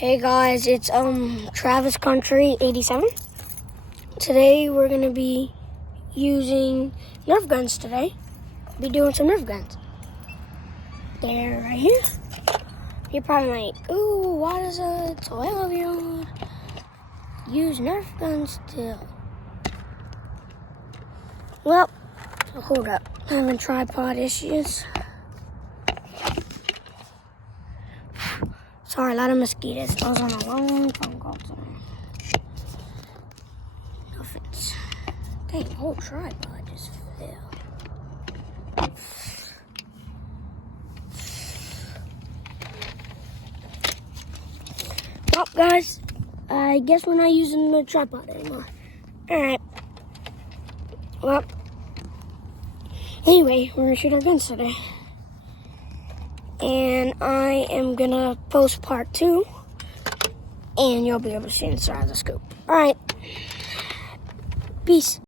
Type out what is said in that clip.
Hey guys, it's Travis Country 87. Today we're gonna be using Nerf guns today. Be doing some Nerf guns. They're right here. You're probably like, ooh, why does a 12-year-old use Nerf guns still? Well, hold up. Having tripod issues. Sorry, a lot of mosquitoes. I was on a long phone call today. No offense. Dang, the whole tripod just fell. Well, guys, I guess we're not using the tripod anymore. Alright. Well, anyway, we're gonna shoot our guns today. And I am gonna post part 2, and you'll be able to see inside the scoop. All right, peace.